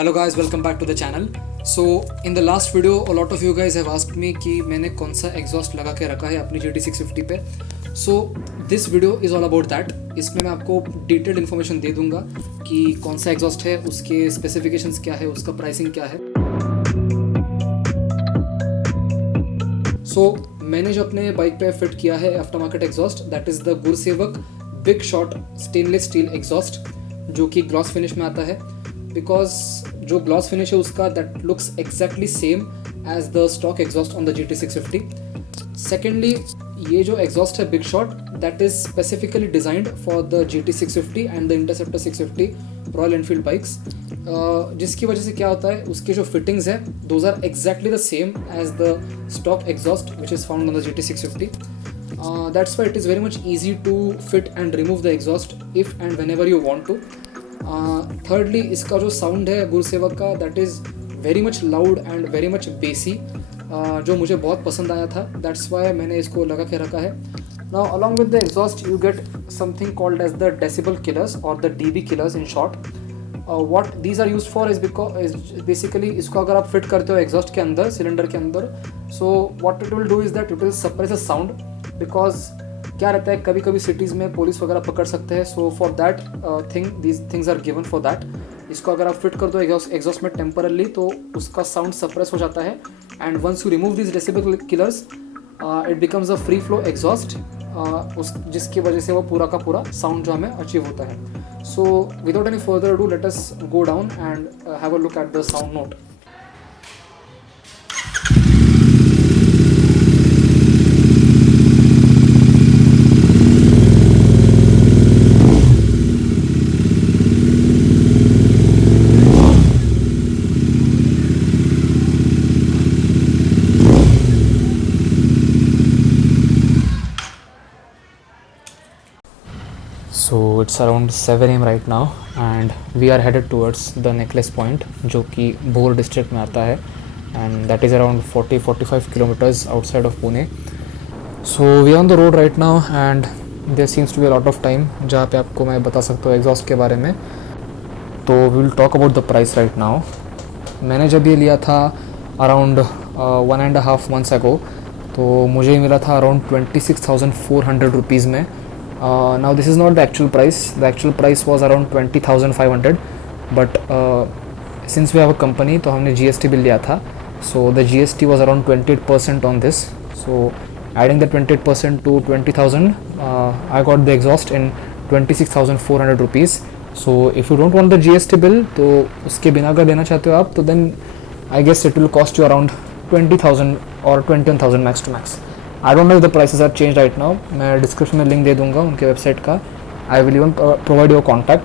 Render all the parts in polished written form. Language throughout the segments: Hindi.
Hello guys, welcome back to the channel. So in the last video a lot of you guys have asked me कि मैंने कौन सा एग्जॉस्ट लगा के रखा है अपनी GT650 पे. So this video is all about that. इसमें मैं आपको डिटेल्ड इन्फॉर्मेशन दे दूंगा कि कौन सा एग्जॉस्ट है, उसके स्पेसिफिकेशंस क्या है, उसका प्राइसिंग क्या है. So मैंने जो अपने बाइक पे फिट किया है after market exhaust, that is the Gursewak big shot stainless steel exhaust, जो कि ग्लॉस फिनिश में आता है. बिकॉज जो ग्लॉस फिनिश है उसका that looks exactly same as the stock exhaust on the GT650. Secondly, ये जो एग्जॉस्ट है big shot, that is specifically designed for the GT650 and the interceptor 650 Royal Enfield bikes, जिसकी वजह से क्या होता है, उसके जो फिटिंग्स है those are exactly the same as the stock exhaust which is found on the GT650. That's why it is very much easy to fit and remove the exhaust if and whenever you want to. Thirdly, इसका जो साउंड है गुरसेवक का, that is very much loud and very much बेसी, जो मुझे बहुत पसंद आया था. दैट्स वाई मैंने इसको लगा के रखा है. Now along with the exhaust you get something called as the decibel killers और the DB killers in short. What these are use for is basically, इसको अगर आप फिट करते हो एग्जॉस्ट के अंदर, सिलेंडर के अंदर, so what it will do is that it will suppress the sound. Because क्या रहता है, कभी कभी सिटीज़ में पुलिस वगैरह पकड़ सकते हैं. So for that thing these things are given for that. इसको अगर आप फिट कर दो एग्जॉस्ट में टेम्परली, तो उसका साउंड सप्रेस हो जाता है. And once you remove this decibel killers it becomes a free flow exhaust, जिसकी वजह से वो पूरा का पूरा साउंड जो हमें अचीव होता है. So without any further do let us go down and have a look at the sound note. So it's around 7 AM right now and we are headed towards the necklace point, जो कि भोर डिस्ट्रिक्ट में आता है, and that is around 40-45 kilometers outside of Pune. So we are on the road right now and there seems to be a lot of time जहाँ पे आपको मैं बता सकता हूँ एग्जॉस्ट के बारे में. तो we will talk about the price right now. मैंने जब ये लिया था around 1.5 months ago, तो मुझे मिला था around 26,400 rupees में. Now this is not the actual price. The actual price was around 20,500, but since we have a company, तो हमने GST बिल लिया था. So the GST was around 28% on this. So adding the 28% to 20,000, I got the exhaust in 26,400 rupees. So if you don't want the GST bill, तो उसके बिना अगर लेना चाहते हो आप, तो then I guess it will cost you around 20,000 or 21,000 max to max. I don't know if the prices are change right now. मैं डिस्क्रिप्शन में लिंक दे दूंगा उनके वेबसाइट का. I will even provide your contact,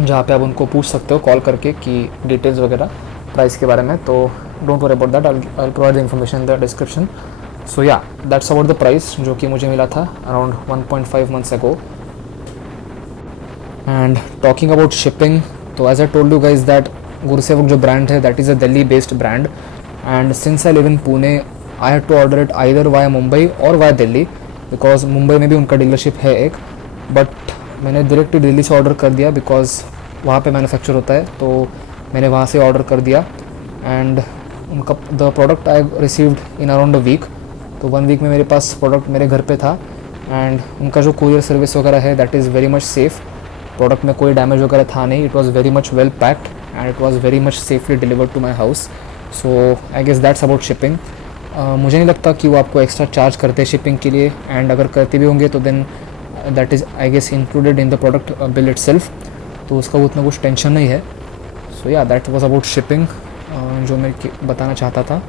जहाँ पे आप उनको पूछ सकते हो कॉल करके कि डिटेल्स वगैरह प्राइस के बारे में. तो don't worry about that, I provide the information in the description. So yeah, that's about the price, जो कि मुझे मिला था around 1.5 months ago. And talking about shipping, तो as I told you guys that Gursewak जो ब्रांड है that is a Delhi based brand, and since I live in Pune I had to order it either via Mumbai और via दिल्ली, बिकॉज मुंबई में भी उनका डीलरशिप है एक. बट मैंने डायरेक्टली दिल्ली से ऑर्डर कर दिया बिकॉज वहाँ पे मैन्युफैक्चर होता है, तो मैंने वहाँ से ऑर्डर कर दिया. एंड उनका the product I received in around a week. तो 1 week में मेरे पास प्रोडक्ट मेरे घर पे था. एंड उनका जो कुरियर सर्विस वगैरह है that is very much safe. Product में कोई डैमेज वगैरह था नहीं. It was very much well packed and it was very much safely delivered to my house. So I guess that's about shipping. मुझे नहीं लगता कि वो आपको एक्स्ट्रा चार्ज करते हैं शिपिंग के लिए, एंड अगर करते भी होंगे तो then that is I guess included in the product bill itself, तो उसका उतना कुछ टेंशन नहीं है. सो या, दैट वाज अबाउट शिपिंग, जो मैं बताना चाहता था.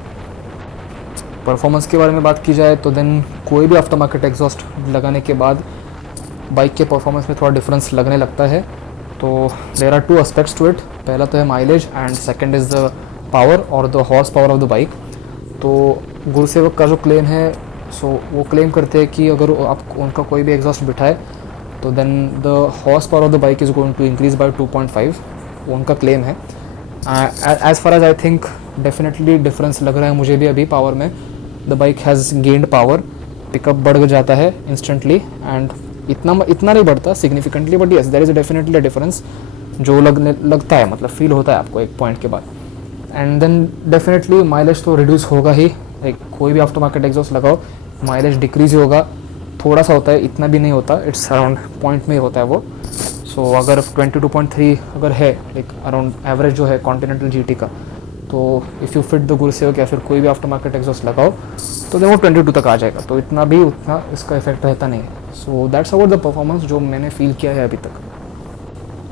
परफॉर्मेंस के बारे में बात की जाए तो देन कोई भी आफ्टर मार्केट एग्जॉस्ट लगाने के बाद बाइक के परफॉर्मेंस में थोड़ा डिफरेंस लगने लगता है. तो there are 2 aspects to it. पहला तो है mileage and second is the power और the horse power of the bike. तो गुरसेवक का जो क्लेम है, सो वो क्लेम करते हैं कि अगर आप उनका कोई भी एग्जॉस्ट बिठाए तो then the horse power of the bike is going to increase by 2.5. वो उनका क्लेम है. As far as I think definitely difference लग रहा है मुझे भी अभी पावर में. The bike has gained power, pickup बढ़ जाता है इंस्टेंटली, एंड इतना नहीं बढ़ता significantly, but yes there is definitely a difference. जो लगता है, मतलब फील होता है आपको एक पॉइंट के बाद। एंड देन डेफिनेटली माइलेज तो रिड्यूस होगा ही, लाइक कोई भी आफ्टर मार्केट एग्जॉस्ट लगाओ माइलेज डिक्रीज ही होगा, थोड़ा सा होता है, इतना भी नहीं होता, इट्स अराउंड पॉइंट में ही होता है वो। सो अगर 22.3 अगर है लाइक अराउंड एवरेज जो है कॉन्टिनेंटल जीटी का, तो if you fit the Gursevak या फिर कोई भी आफ्टर मार्केट एग्जॉस्ट लगाओ तो वो 22 तक आ जाएगा, तो इतना भी उतना इसका इफेक्ट रहता नहीं है। सो दैट्स अबाउट द परफॉर्मेंस जो मैंने फील किया है अभी तक।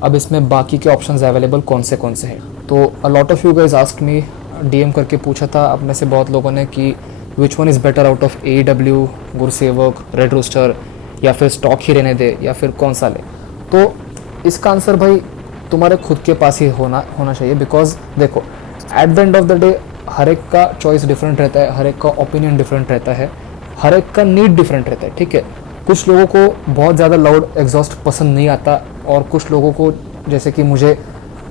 अब इसमें बाकी के ऑप्शंस अवेलेबल कौन से हैं, तो a lot of you guys asked me, DM करके पूछा था आप में से बहुत लोगों ने कि which one is better out of AEW, Gursevak, red rooster, या फिर स्टॉक ही रहने दे या फिर कौन सा ले। तो इसका आंसर भाई तुम्हारे खुद के पास ही होना चाहिए, बिकॉज देखो at the end of the day हर एक का चॉइस डिफरेंट रहता है, हर एक का ओपिनियन डिफरेंट रहता है, हर एक का नीड डिफरेंट रहता है, ठीक है। कुछ लोगों को बहुत ज़्यादा लाउड एग्जॉस्ट पसंद नहीं आता, और कुछ लोगों को जैसे कि मुझे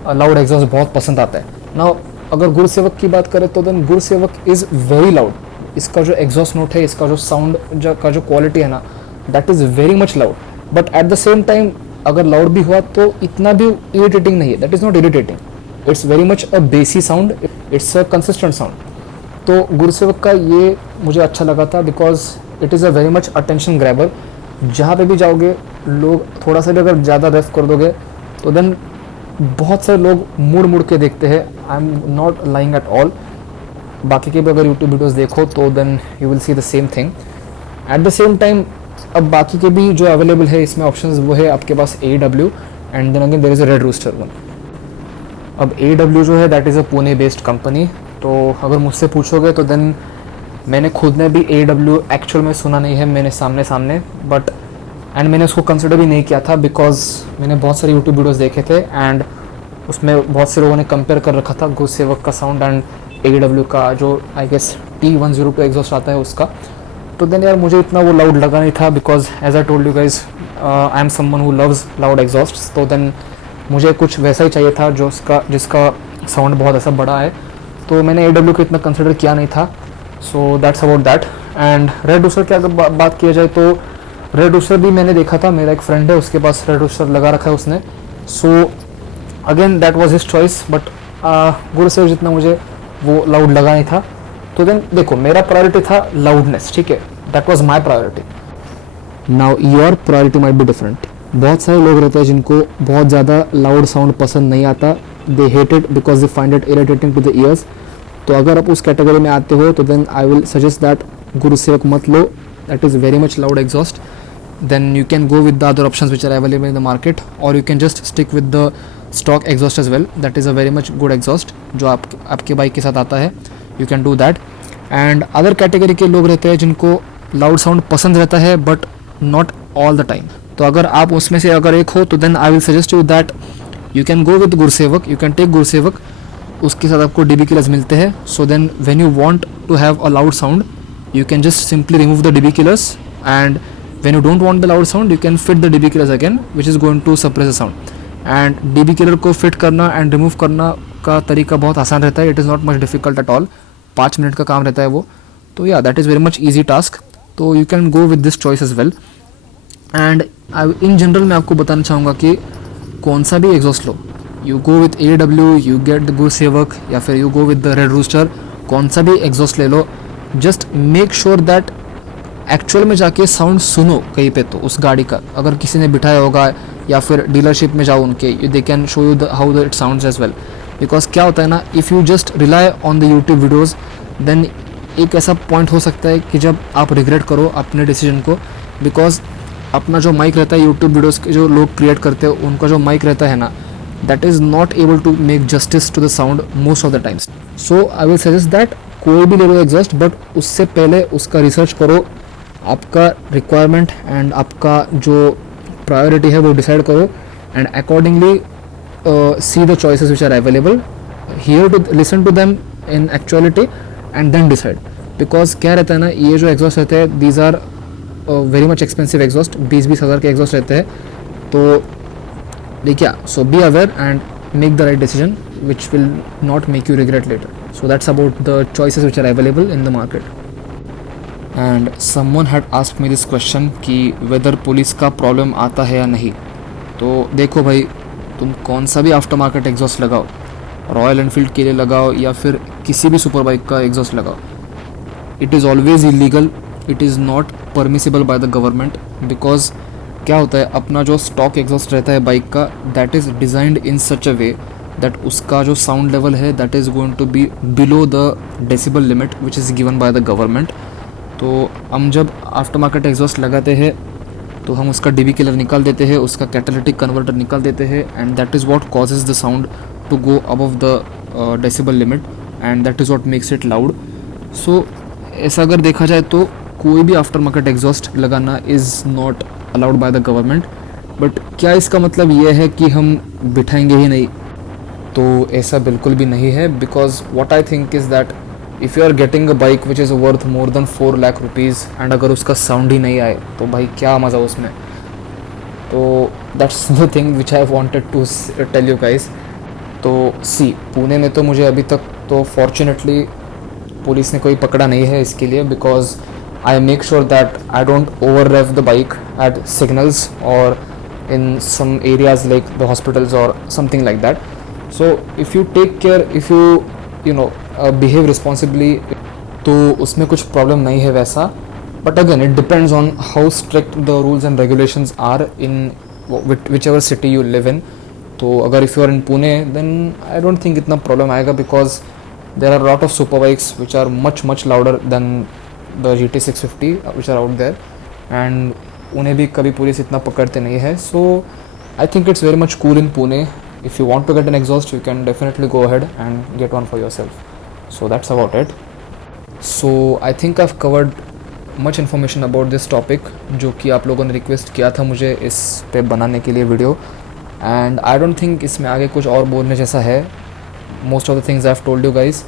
लाउड एग्जॉस्ट बहुत पसंद आता है ना। अगर गुरसेवक की बात करें तो then Gursevak is very loud, इसका जो एग्जॉस्ट नोट है, इसका जो साउंड का जो क्वालिटी है ना, that is very much loud, but at the same time अगर लाउड भी हुआ तो इतना भी इरिटेटिंग नहीं है, that is not irritating, it's very much a bassy sound, it's a consistent sound. तो गुरसेवक का ये मुझे अच्छा लगा था, because it is a very much attention grabber, जहाँ पे भी जाओगे लोग थोड़ा सा भी अगर ज़्यादा रेफ कर दोगे तो देन बहुत सारे लोग मुड़ के देखते हैं, I am not lying at all. बाकी के भी अगर यूट्यूब वीडियोस देखो तो then you will see the same thing. At the same time अब बाकी के भी जो अवेलेबल है इसमें ऑप्शंस, वो है आपके पास AEW and then again there is a red rooster one. अब AEW जो है that is a Pune based company, तो अगर मुझसे पूछोगे तो देन मैंने खुद ने भी AEW एक्चुअल में सुना नहीं है, मैंने सामने बट एंड मैंने उसको कंसिडर भी नहीं किया था, बिकॉज मैंने बहुत सारे यूट्यूब वीडियोस देखे थे एंड उसमें बहुत से लोगों ने कंपेयर कर रखा था गुरसेवक का साउंड एंड AEW का जो आई गेस T102 एग्जॉस्ट आता है उसका। तो देन यार मुझे इतना वो लाउड लगा नहीं था, because as I told you guys I am someone who loves loud exhaust, तो देन मुझे कुछ वैसा ही चाहिए था जो जिसका साउंड बहुत ऐसा बड़ा है, तो मैंने AEW को इतना कंसिडर किया नहीं था। So that's about that. And red rooster की अगर बात किया जाए तो रेड रूस्टर भी मैंने देखा था, मेरा एक फ्रेंड है उसके पास रेड रूस्टर लगा रखा है उसने, so again that was his choice, but Gursevak जितना मुझे वो लाउड लगा नहीं था। तो देन देखो मेरा प्रायोरिटी था लाउडनेस, ठीक है, that was my priority. Now your priority might be different. बहुत सारे लोग रहते हैं जिनको बहुत ज़्यादा लाउड साउंड पसंद नहीं आता, they hate it because they find it irritating to the ears. तो अगर आप उस कैटेगरी में आते हो तो then I will suggest that Gursewak मत लो, that is very much loud exhaust. then you can go with the other options which are available in the market, or you can just stick with the stock exhaust as well, that is a very much good exhaust जो आपके बाइक के साथ आता है, you can do that। and other category के लोग रहते हैं जिनको loud sound पसंद रहता है but not all the time, तो अगर आप उसमें से अगर एक हो तो then I will suggest you that you can go with Gursewak, you can take Gursewak, उसके साथ आपको DB killers मिलते हैं, so then when you want to have a loud sound you can just simply remove the DB killers, and when you don't want the loud sound you can fit the DB killers again which is going to suppress the sound। and DB killer को fit करना and remove करना का तरीका बहुत आसान रहता है, it is not much difficult at all, 5 minute का काम रहता है वो, तो yeah that is very much easy task, तो you can go with this choice as well। and in general मैं आपको बताना चाहूँगा कि कौन सा भी एग्जॉस्ट लो, you go with AW, you get the Gursevak या फिर you go with the red rooster, कौन सा भी एग्जॉस्ट ले लो, just make sure that actual में जाके साउंड सुनो कहीं पे, तो उस गाड़ी का अगर किसी ने बिठाया होगा या फिर डीलरशिप में जाओ उनके, they can show you how the it sounds as well, because क्या होता है ना, if you just rely on the YouTube videos then एक ऐसा पॉइंट हो सकता है कि जब आप रिग्रेट करो अपने डिसीजन को, बिकॉज अपना जो माइक रहता है यूट्यूब वीडियोज़ के जो लोग क्रिएट करते हैं उनका जो माइक रहता है ना, that is not able to make justice to the sound most of the times. So I will suggest that कोई भी ले लो एग्जॉस्ट, बट उससे पहले उसका रिसर्च करो, आपका रिक्वायरमेंट एंड आपका जो प्रायोरिटी है वो डिसाइड करो, and accordingly see the choices which are available here to listen to them in actuality and then decide, because क्या रहता है ना, ये जो एग्जॉस्ट रहते हैं these are very much expensive exhaust, 20-20 हज़ार के एग्जॉस्ट रहते हैं, तो देखिए so be aware and make the right decision which will not make you regret later. So that's about the choices which are available in the market. And someone had asked me this question कि वेदर पुलिस का प्रॉब्लम आता है या नहीं। तो देखो भाई, तुम कौन सा भी आफ्टर मार्केट एग्जॉस्ट लगाओ, रॉयल एनफील्ड के लिए लगाओ या फिर किसी भी सुपर बाइक का एग्जॉस्ट लगाओ, it is always illegal, it is not permissible bye the government. Because क्या होता है, अपना जो स्टॉक एग्जॉस्ट रहता है बाइक का, that is designed in such a way that उसका जो साउंड लेवल है that is going to be below the decibel limit which is given by the government. तो हम जब आफ्टर मार्केट एग्जॉस्ट लगाते हैं तो हम उसका डीबी किलर निकाल देते हैं, उसका कैटालिटिक कन्वर्टर निकाल देते हैं, and that is what causes the sound to go above the decibel limit, and that is what makes it loud. So ऐसा अगर देखा जाए तो कोई भी आफ्टर मार्केट एग्जॉस्ट लगाना is not allowed by the government. But क्या इसका मतलब ये है कि हम बिठाएंगे ही नहीं? तो ऐसा बिल्कुल भी नहीं है, because what I think is that if you are getting a bike which is worth more than 4 lakh rupees and अगर उसका साउंड ही नहीं आए तो भाई क्या मज़ा उसमें। तो that's the thing which I wanted to tell you guys. तो सी पुणे में तो मुझे अभी तक तो फॉर्चुनेटली पुलिस ने कोई पकड़ा नहीं है इसके लिए, because I make sure that I don't over rev the bike at signals और in some areas like the hospitals और something like that. So if you take care, if you know behave responsibly, तो उसमें कुछ प्रॉब्लम नहीं है वैसा। But again it depends on how strict the rules and regulations are in whichever city you live in. तो अगर if you are in Pune then I don't think इतना प्रॉब्लम आएगा, because there are lot of super bikes which are much louder than the GT 650 which are out there, and उन्हें भी कभी पुलिस इतना पकड़ते नहीं है। So I think it's very much cool in Pune. If you want to get an exhaust, you can definitely go ahead and get one for yourself. So that's about it. So I think I've covered much information about this topic जो कि आप लोगों ने रिक्वेस्ट किया था मुझे इस पे बनाने के लिए video, and I don't think इसमें आगे कुछ और बोलने जैसा है. Most of the things I have told you guys.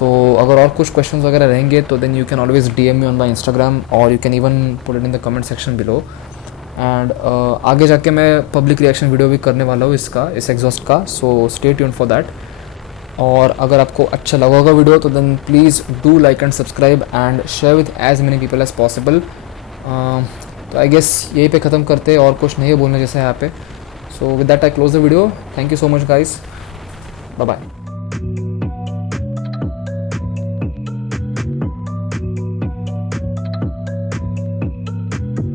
तो अगर और कुछ क्वेश्चंस वगैरह रहेंगे तो then you can always DM me on my Instagram और you can even put it in the comment section below. And आगे जाके मैं पब्लिक रिएक्शन वीडियो भी करने वाला हूँ इस एग्जॉस्ट का, so stay tuned for that. और अगर आपको अच्छा लगा होगा वीडियो तो then please do like and subscribe and share with as many people as possible. तो आई गेस यहीं पे ख़त्म करते हैं, और कुछ नहीं है बोलने जैसा है यहाँ पे. So with that I close the video. Thank you so much guys. Bye bye.